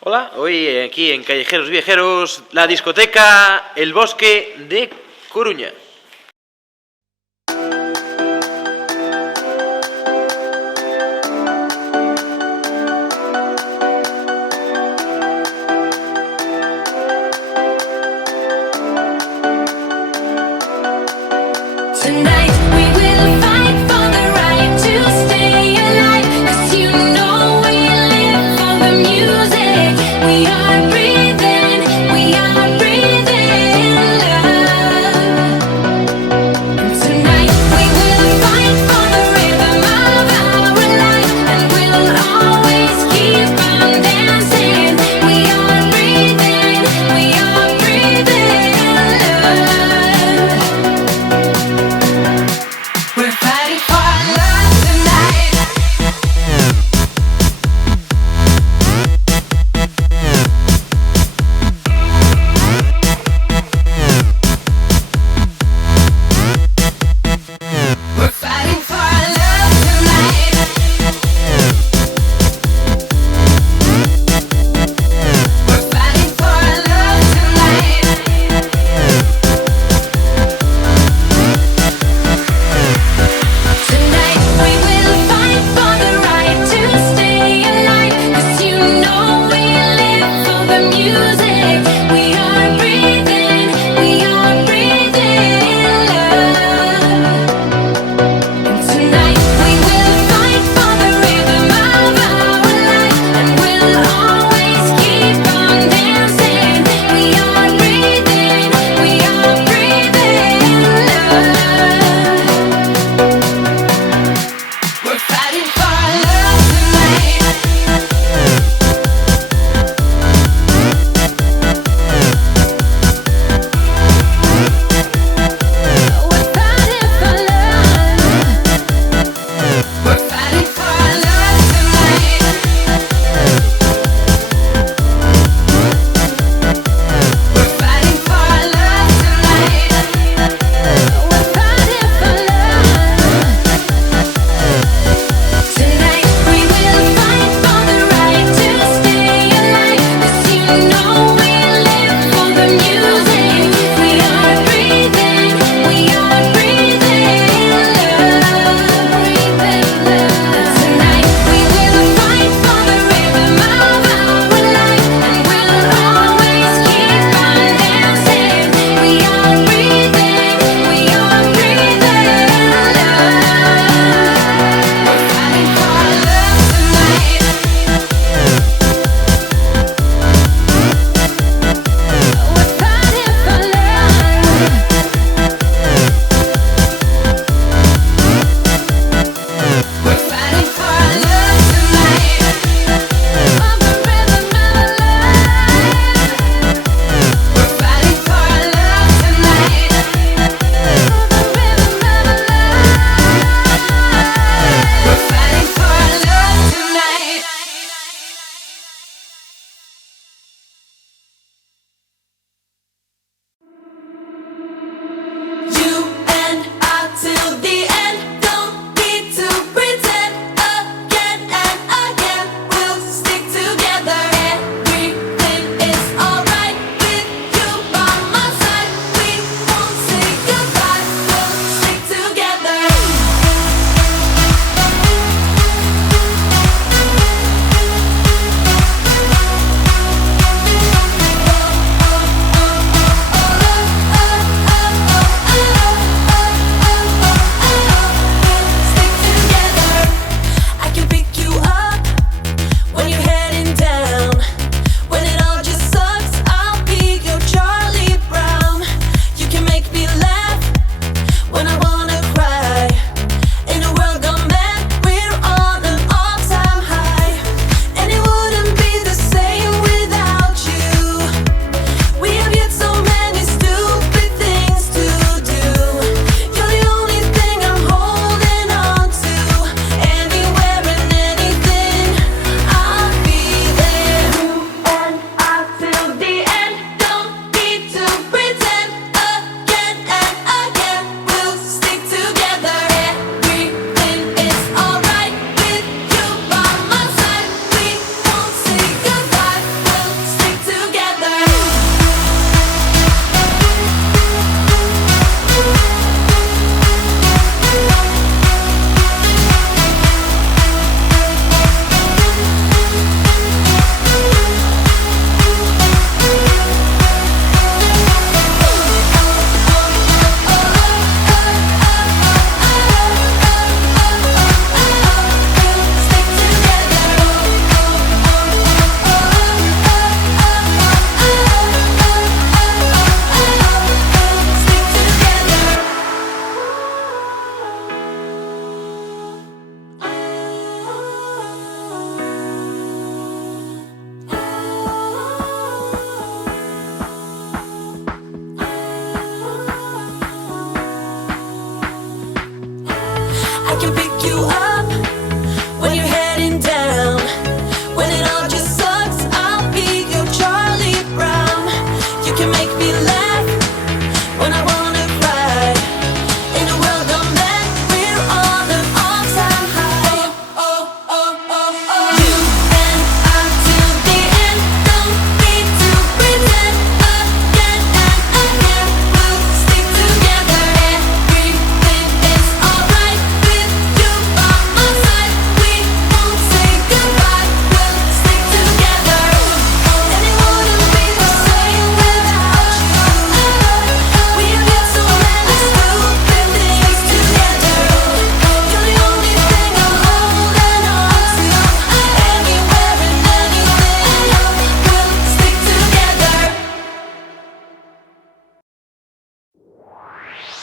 Hola, hoy aquí en Callejeros Viajeros, la discoteca El Bosque de Coruña. Tonight we will fight for the right to stay alive, 'cause you know we live for the music. We are breathing love. And tonight we will fight for the rhythm of our life, and we'll always keep on dancing. We are breathing love. We're fighting for love tonight. We're fighting for love tonight. We're fighting for love tonight. Tonight we will fight for the right to stay alive, 'cause you know we live for the music. We are breathing love. And tonight we will fight for the rhythm of our life, and we'll always keep on dancing. We are breathing love. We're fighting for love tonight.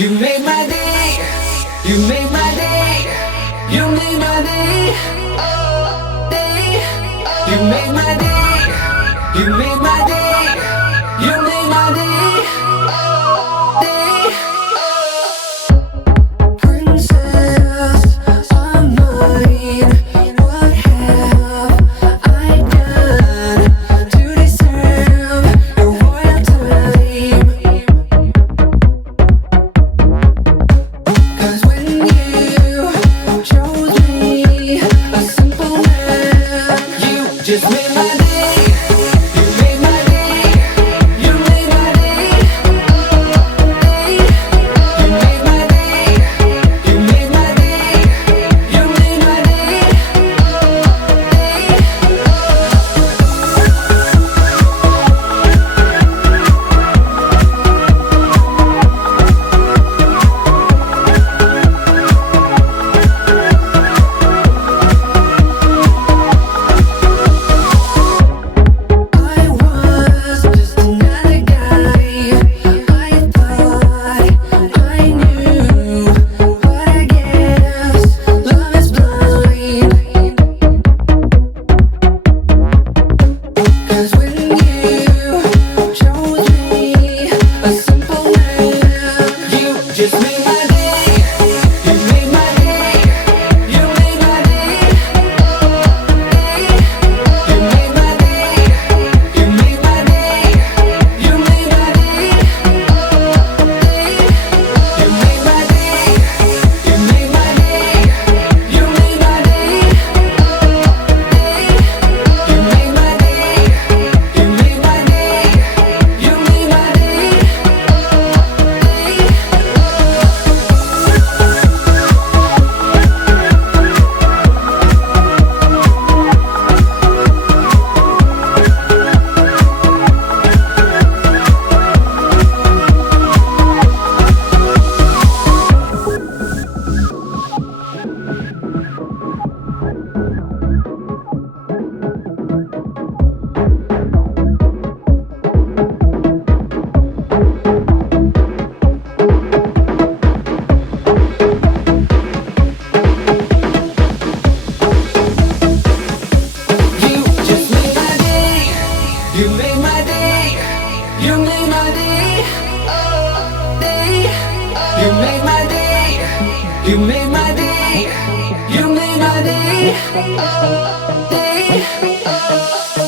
You made my day. You made my day. You made my day. Day. You made my day. You made my day. You made my day. Day. Princess of mine, what have I done to deserve your royalty? 'Cause when you chose me, a simple man, you just made my day. You made my day. You made my day. Day. You made my day. You made my day. You made my day. I was just another guy. I thought I knew, but I guess love is blind. 'Cause when you chose me, a simple man, you just made my day. You made my day. You made my day. You made my day. You made my day. You made my day. You made my day. You made my day. You made my day. You made my day. You made my day. You made my day. You just made my day. You made my day. You made my day. Day. You made my day. You made my day. You made my day. Day.